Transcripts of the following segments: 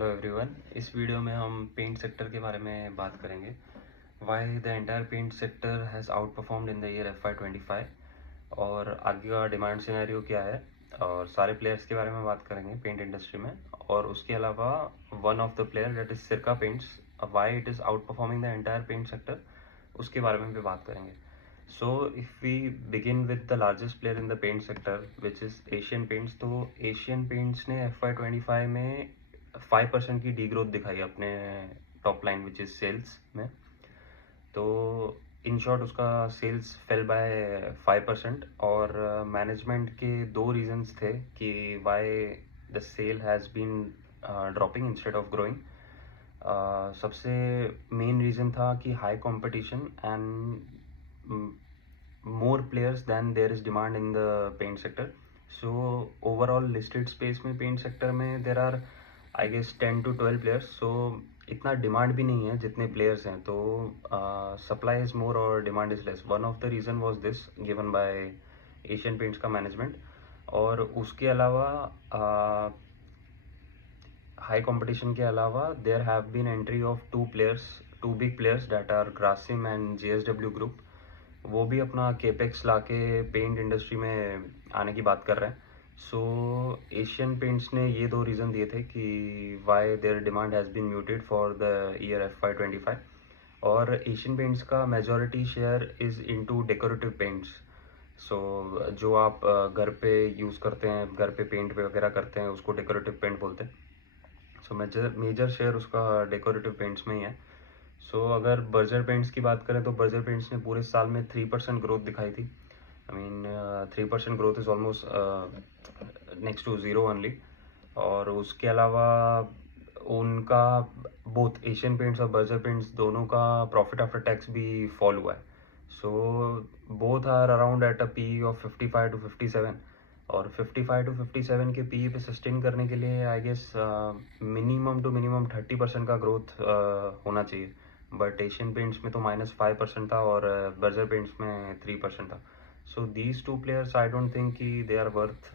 Hello everyone. इस video में हम पेंट सेक्टर के बारे में बात करेंगे। Why the entire paint sector has out performed in the year FY25 और आगे का डिमांड सिनेरियो क्या है और सारे प्लेयर्स के बारे में बात करेंगे पेंट इंडस्ट्री में। और उसके अलावा one of the player that is Sirca Paints, why it is outperforming the entire paint sector, उसके बारे में भी बात करेंगे। So if we begin with the largest player in the paint sector which is Asian Paints, तो Asian Paints ने FY25 में 5% की डीग्रोथ दिखाई अपने top line which is sales में। तो इन शॉर्ट उसका सेल्स फेल बाय 5%। और मैनेजमेंट के दो रीजंस थे कि why the sale has been dropping instead of growing. सबसे मेन रीज़न था कि high competition and more players than there is demand in the paint sector. So overall listed space में paint sector में there are I guess 10 to 12 players. So इतना demand भी नहीं है जितने players हैं, तो supply is more और demand is less. One of the reason was this given by Asian Paints का management. और उसके अलावा हाई कंपटीशन के अलावा there have been entry of two big players that are Grasim and JSW group. वो भी अपना केपेक्स लाके पेंट इंडस्ट्री में आने की बात कर रहे हैं। सो एशियन पेंट्स ने ये दो रीज़न दिए थे कि why their demand has been muted for the year FY25। और एशियन पेंट्स का majority share is into decorative paints. So जो आप घर पे यूज़ करते हैं, घर पे पेंट वगैरह करते हैं, उसको डेकोरेटिव पेंट बोलते हैं। सो मेजर शेयर उसका डेकोरेटिव पेंट्स में ही है। सो अगर बर्जर पेंट्स की बात करें तो बर्जर पेंट्स ने पूरे साल में 3% ग्रोथ दिखाई थी। I mean 3% growth is almost next to zero only. और उसके अलावा उनका बोथ एशियन पेंट्स और बर्जर पेंट्स दोनों का प्रॉफिट आफ्टर टैक्स भी फॉल हुआ है। So both are around at a P of 55 to 57। और 55 to 57 के पी पे सस्टेन करने के लिए I guess minimum to minimum 30% का ग्रोथ होना चाहिए। बट एशियन पेंट्स में तो -5% था और बर्जर पेंट्स में 3% था। So these two players I don't think कि they are worth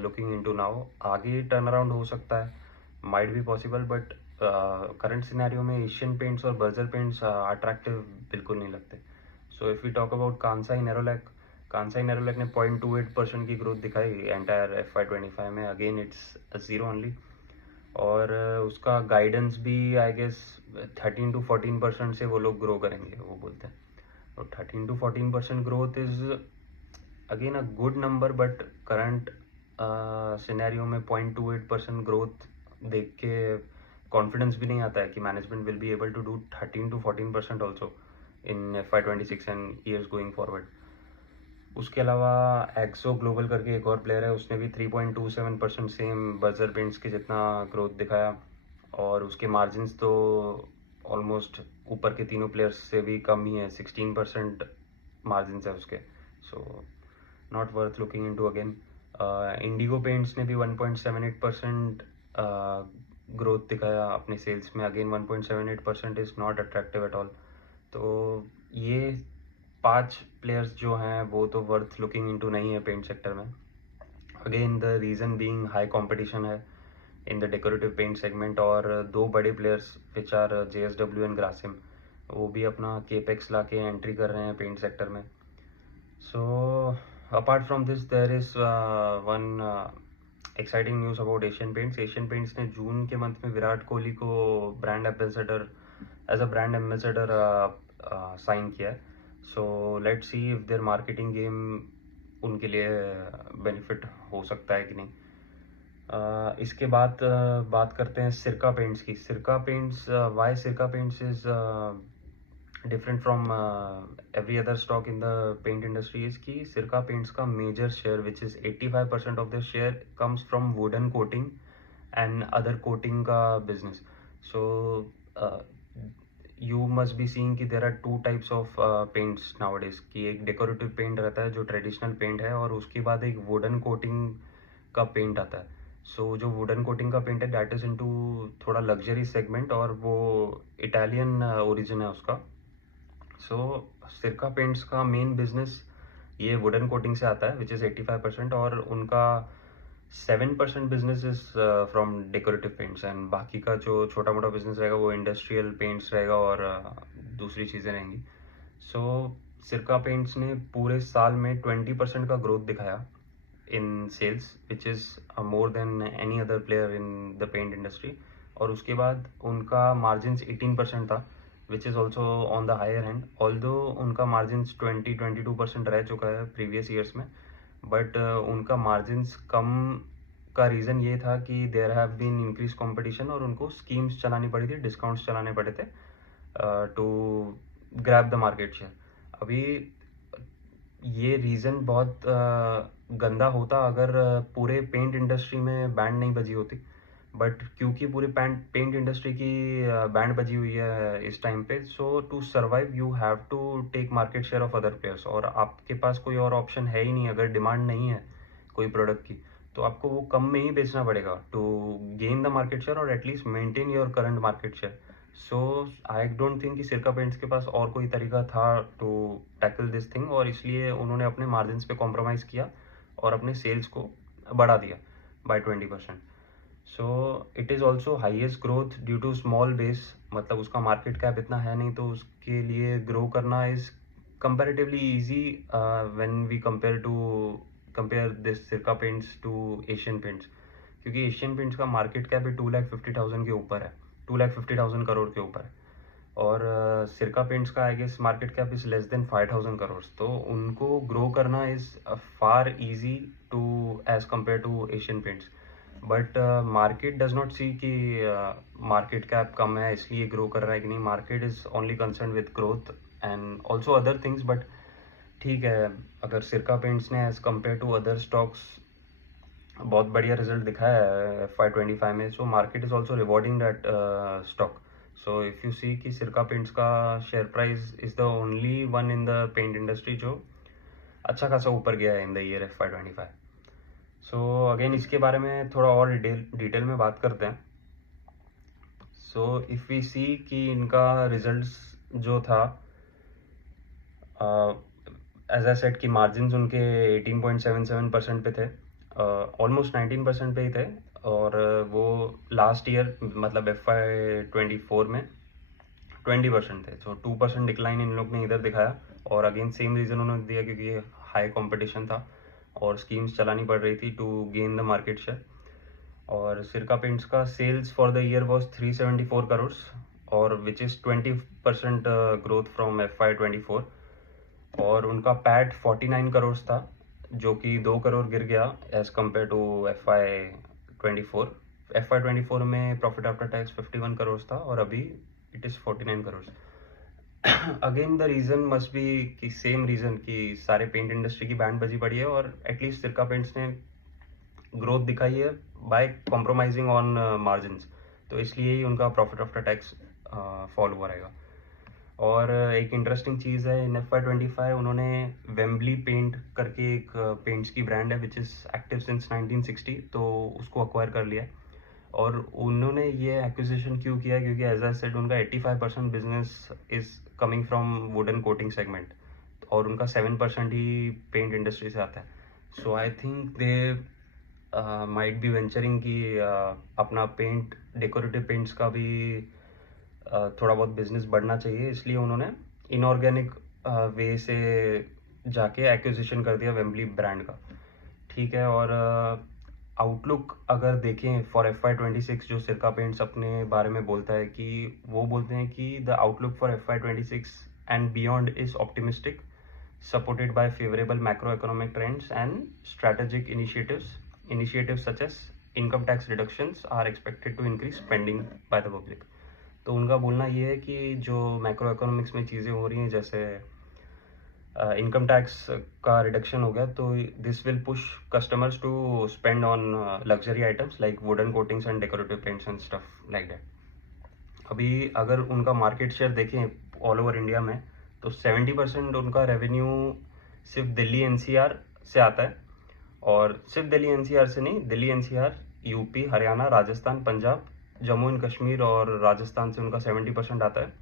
looking into now. आगे टर्न अराउंड हो सकता है, might be possible, but current scenario में एशियन पेंट्स और बर्जर पेंट्स अट्रैक्टिव बिल्कुल नहीं लगते। So if we talk about Kansai Nerolac ने 0.28% की ग्रोथ दिखाई एंटायर FY25 में। Again it's zero only. और उसका गाइडेंस भी आई गेस 13 to 14% से वो लोग ग्रो करेंगे, वो बोलते हैं। और 13 to 14% growth is again a good number, but current scenario में 0.28% ग्रोथ देख के कॉन्फिडेंस भी नहीं आता है कि management will be able to do 13 to 14% also in FY26 and years going forward. उसके अलावा एक्सो ग्लोबल करके एक और प्लेयर है, उसने भी 3.27% सेम बर्जर पेंट्स के जितना ग्रोथ दिखाया। और उसके मार्जिन्स तो ऑलमोस्ट ऊपर के तीनों प्लेयर्स से भी कम ही है, 16% मार्जिन्स है उसके। So not worth looking into again. Indigo paints ने भी 1.78% ग्रोथ दिखाया अपने सेल्स में। Again 1.78% is not attractive at all. तो ये 5 प्लेयर्स जो हैं वो तो वर्थ लुकिंग इनटू नहीं है पेंट सेक्टर में। Again the reason being high competition है in the decorative paint segment. और दो बड़े players which are JSW and Grasim, वो भी अपना केपेक्स ला के एंट्री कर रहे हैं पेंट सेक्टर में। So apart from this there is one exciting news about Asian Paints. Asian Paints ने जून के मंथ में विराट कोहली को ब्रांड एम्बेसडर साइन किया है। So let's see if their marketing game उनके लिए बेनिफिट हो सकता है कि नहीं। इसके बाद बात करते हैं सिरका पेंट्स की। वाई सिरका paints is different from every other stock in the paint industry is कि सिरका पेंट्स का major share which is 85% of the share comes from wooden coating and other coating का business. So you must be seeing कि there are two types of paints nowadays, कि एक decorative paint रहता है जो ट्रेडिशनल पेंट है, और उसके बाद एक वुडन कोटिंग का पेंट आता है। सो जो वुडन कोटिंग का पेंट है दैट इज़ इनटू थोड़ा लग्जरी सेगमेंट, और वो इटालियन ओरिजिन है उसका। सो सिरका पेंट्स का मेन बिजनेस ये वुडन कोटिंग से आता है विच इज़ 85%। और उनका 7% business is from decorative paints and बाकी का जो छोटा मोटा बिजनेस रहेगा वो इंडस्ट्रियल पेंट्स रहेगा और दूसरी चीज़ें रहेंगी. सो सिरका पेंट्स ने पूरे साल में 20% का ग्रोथ दिखाया in sales which is more than any other player in the paint industry. और उसके बाद उनका मार्जिन्स 18% था which is also on the higher hand. Although उनका मार्जिन्स 22% रह चुका है प्रीवियस ईयर्स में, बट उनका मार्जिन्स कम का रीज़न ये था कि there have been increase competition और उनको स्कीम्स चलानी पड़ी थी, डिस्काउंट्स चलाने पड़े थे to grab the market share. अभी ये रीज़न बहुत गंदा होता अगर पूरे पेंट इंडस्ट्री में बैंड नहीं बजी होती, बट क्योंकि पूरी पेंट इंडस्ट्री की बैंड बजी हुई है इस टाइम पे. So to survive you have to take market share of other players और आपके पास कोई और ऑप्शन है ही नहीं. अगर डिमांड नहीं है कोई प्रोडक्ट की तो आपको वो कम में ही बेचना पड़ेगा to gain the market share और at least maintain your current market share. So I don't think कि सिरका पेंट्स के पास और कोई तरीका था टू टैकल दिस थिंग और इसलिए उन्होंने अपने मार्जिन्स पे कॉम्प्रोमाइज़ किया और अपने सेल्स को बढ़ा दिया by 20%. So it is also highest growth due to small base. मतलब उसका मार्केट कैप इतना है नहीं तो उसके लिए ग्रो करना is comparatively easy when we compare this Sirca Paints to Asian Paints, क्योंकि एशियन पेंट्स का मार्केट कैप 2,50,000 के ऊपर है, 2,50,000 करोड़ के ऊपर है. और सिरका पेंट्स का I guess market cap is less than 5,000 crore. तो उनको ग्रो करना is far easy to as compare to Asian Paints. But market does not see कि मार्केट कैप कम है इसलिए ग्रो कर रहा है कि नहीं. Market is only concern with growth and also other things. But ठीक है, अगर सिरका पेंट्स ने as compare to other stocks बहुत बढ़िया रिजल्ट दिखाया है FY25 में, so market is also rewarding that stock. So if you see कि सिरका पेंट्स का share price is the only one in the paint industry जो अच्छा खासा ऊपर गया है in the year FY25. So again इसके बारे में थोड़ा और डिटेल में बात करते हैं. सो इफ़ वी सी कि इनका रिजल्ट्स जो था एज आई सेड कि मार्जिन्स उनके 18.77% पे थे, ऑलमोस्ट 19% पे ही थे. और वो लास्ट ईयर मतलब FY24 में 20% थे. सो 2% डिक्लाइन इन लोग ने इधर दिखाया और अगेन सेम रीज़न उन्होंने दिया क्योंकि हाई कंपटीशन था और स्कीम्स चलानी पड़ रही थी to gain the market share. और सिरका पेंट्स का sales for the year was 374 crore और which is 20% growth from FY24. और उनका पैट 49 करोड़ था जो कि 2 करोड़ गिर गया as compare to FY24. FY24 में प्रॉफिट आफ्टर टैक्स 51 करोड़ था और अभी it is 49 crore. Again the reason must be कि सेम रीज़न कि सारे पेंट इंडस्ट्री की बैंड बजी पड़ी है और एटलीस्ट सिरका पेंट्स ने ग्रोथ दिखाई है बाय कॉम्प्रोमाइजिंग ऑन मार्जिन्स. तो इसलिए ही उनका प्रॉफिट आफ्टर टैक्स फॉल हुआ रहेगा. और एक इंटरेस्टिंग चीज़ है इन FY25 उन्होंने वेम्बली पेंट करके एक पेंट्स की ब्रांड है विच इज़ एक्टिव सिंस 1960, तो उसको अक्वायर कर लिया. और उन्होंने ये एक्विजिशन क्यों किया क्योंकि एज आई सेड उनका 85% business is coming from wooden coating segment और उनका 7% ही पेंट इंडस्ट्री से आता है. So I think they might be venturing कि अपना पेंट डेकोरेटिव पेंट्स का भी थोड़ा बहुत बिजनेस बढ़ना चाहिए, इसलिए उन्होंने इनऑर्गेनिक वे से जाके एक्विजिशन कर दिया वेम्बली ब्रांड का. ठीक है. और आउटलुक अगर देखें फॉर FY26 जो सिरका पेंट्स अपने बारे में बोलता है कि वो बोलते हैं कि the outlook for FY26 and beyond is optimistic, supported by favorable macroeconomic trends and strategic initiatives such as income tax reductions are expected to increase spending by the public. तो उनका बोलना ये है कि जो मैक्रो इकोनॉमिक्स में चीज़ें हो रही हैं जैसे इनकम टैक्स का रिडक्शन हो गया तो this will push customers to spend on luxury items like wooden coatings and decorative paints and stuff like that. अभी अगर उनका मार्केट शेयर देखें ऑल ओवर इंडिया में तो 70% उनका रेवेन्यू सिर्फ दिल्ली NCR से आता है. और सिर्फ दिल्ली NCR से नहीं, Delhi NCR, UP, Haryana, Rajasthan, Punjab, Jammu and Kashmir और राजस्थान से उनका 70% आता है.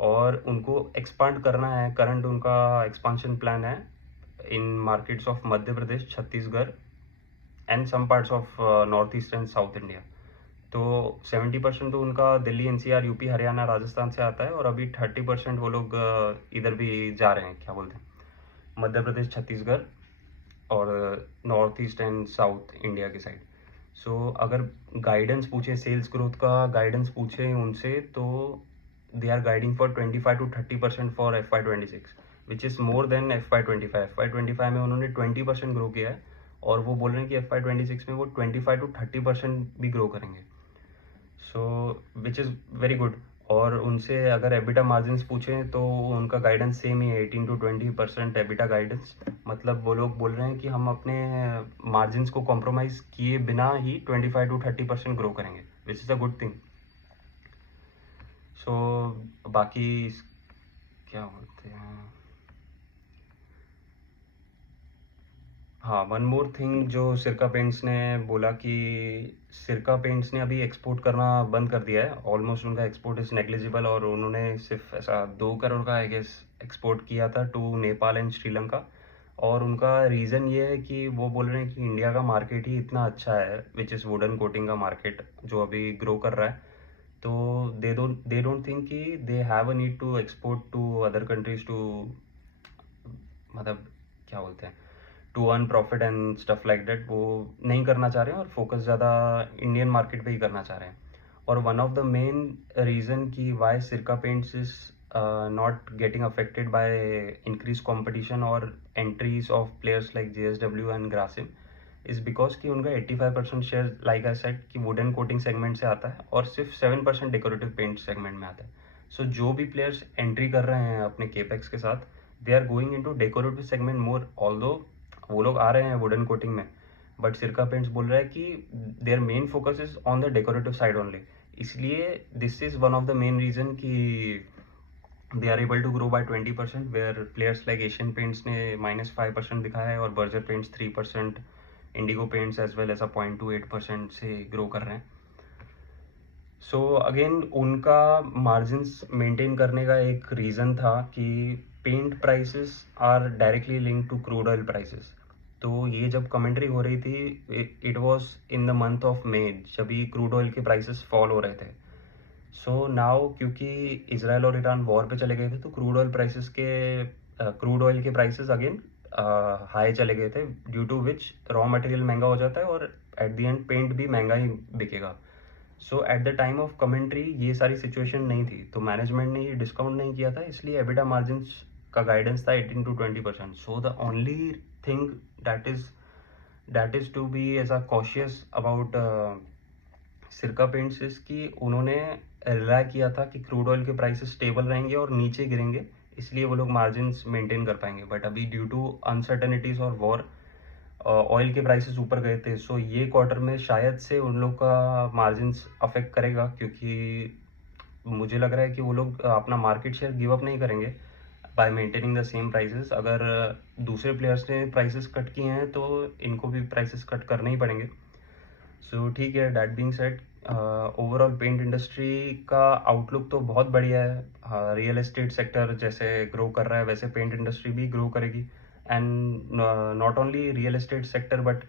और उनको एक्सपांड करना है. करंट उनका एक्सपांशन प्लान है in markets of Madhya Pradesh, Chhattisgarh, and some parts of north east and south India. तो 70% तो उनका दिल्ली, एनसीआर, यूपी, हरियाणा, राजस्थान से आता है, और अभी 30% वो लोग इधर भी जा रहे हैं, क्या बोलते हैं, मध्य प्रदेश, छत्तीसगढ़ और north east and south India की साइड। सो अगर गाइडेंस पूछे, सेल्स ग्रोथ का गाइडेंस पूछे उनसे, तो they are guiding for 25 to 30% for FY26, which is more than FY25। FY25 में उन्होंने 20% ग्रो किया है, और वो बोल रहे हैं कि FY26 में वो 25 to 30% भी ग्रो करेंगे। सो विच इज़ वेरी गुड। और उनसे अगर एबिटा मार्जिन्स पूछें तो उनका गाइडेंस सेम ही है, 18 to 20% एबिटा गाइडेंस। मतलब वो लोग बोल रहे हैं कि हम अपने मार्जिन्स को कॉम्प्रोमाइज़ किए बिना ही 25 to 30% ग्रो करेंगे, which is a good thing. So बाकी क्या बोलते हैं, हाँ, वन मोर थिंग जो सिरका पेंट्स ने बोला कि सिरका पेंट्स ने अभी एक्सपोर्ट करना बंद कर दिया है। ऑलमोस्ट उनका एक्सपोर्ट इज़ नेग्लिजिबल, और उन्होंने सिर्फ ऐसा 2 करोड़ का आई गेस एक्सपोर्ट किया था टू नेपाल एंड श्रीलंका। और उनका रीज़न ये है कि वो बोल रहे हैं कि इंडिया का मार्केट ही इतना अच्छा है, विच इज़ वुडन कोटिंग का मार्केट, जो अभी ग्रो कर रहा है। तो दे डोंट थिंक कि they have a need to export to other countries to, मतलब क्या बोलते हैं, to earn profit and stuff like that. वो नहीं करना चाह रहे हैं और फोकस ज़्यादा इंडियन मार्केट पे ही करना चाह रहे हैं। और one of the main reason कि वाई सिरका paints is not getting affected by increase competition और entries of players like JSW and Grasim is because कि उनका 85% शेयर, लाइक आई सेड, कि वुडन कोटिंग सेगमेंट से आता है, और सिर्फ 7% डेकोरेटिव पेंट सेगमेंट में आता है। सो जो भी प्लेयर्स एंट्री कर रहे हैं अपने केपेक्स के साथ, they are going into decorative segment more. Although वो लोग आ रहे हैं वुडन कोटिंग में, बट सिरका पेंट्स बोल रहा है कि their main focus is on the decorative side only. इसलिए this is one of the main reason कि they are able to grow by 20%, where players like Asian Paints ने -5% दिखाया है, और Berger Paints 3%, Indigo Paints as well as 0.28% से grow कर रहे हैं। सो अगेन उनका मार्जिन्स मेंटेन करने का एक रीज़न था कि paint prices are directly link to crude oil prices. तो ये जब कमेंट्री हो रही थी, it was in the month of May, जब ही क्रूड ऑयल के प्राइसेस फॉल हो रहे थे। सो नाउ क्योंकि इसराइल और ईरान वॉर पे चले गए थे, तो क्रूड ऑयल के प्राइसेस अगेन हाई चले गए थे, due to which raw material महंगा हो जाता है, और एट द एंड पेंट भी महंगा ही बिकेगा। So at the time of commentary ये सारी सिचुएशन नहीं थी, तो मैनेजमेंट ने ये डिस्काउंट नहीं किया था, इसलिए एबिटा मार्जिन्स का गाइडेंस था 18 to 20%। So the only thing that is to be ऐसा cautious about Sirca paints is कि उन्होंने रिलाय किया था कि क्रूड ऑयल के प्राइसेस स्टेबल रहेंगे और नीचे गिरेंगे, इसलिए वो लोग मार्जिन्स मेंटेन कर पाएंगे। बट अभी ड्यू टू अनसर्टेनिटीज और वॉर, ऑयल के प्राइसेस ऊपर गए थे। सो ये क्वार्टर में शायद से उन लोग का मार्जिन्स अफेक्ट करेगा, क्योंकि मुझे लग रहा है कि वो लोग अपना मार्केट शेयर गिव अप नहीं करेंगे bye maintaining the same prices. अगर दूसरे प्लेयर्स ने प्राइसेस कट किए हैं तो इनको भी प्राइसेस कट करने ही पड़ेंगे। सो ठीक है, that being said, overall paint industry का आउटलुक तो बहुत बढ़िया है। रियल एस्टेट सेक्टर जैसे ग्रो कर रहा है, वैसे पेंट इंडस्ट्री भी ग्रो करेगी। And not only real estate sector, but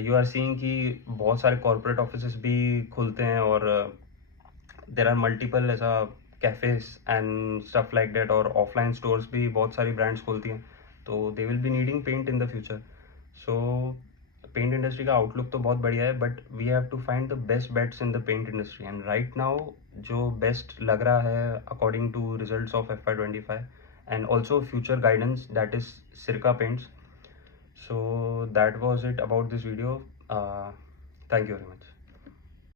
you are seeing कि बहुत सारे कॉर्पोरेट ऑफिसेस भी खुलते हैं, और देर आर मल्टीपल ऐसा cafes and stuff like that, और ऑफलाइन स्टोर्स भी बहुत सारी ब्रांड्स खोलती हैं, तो they will be needing paint in the future. So paint industry का आउटलुक तो बहुत बढ़िया है, but we have to find the best bets in the paint industry. And right now जो बेस्ट लग रहा है according to results of FY25 and also future guidance, that is Sirca Paints. So that was it about this video. Thank you very much.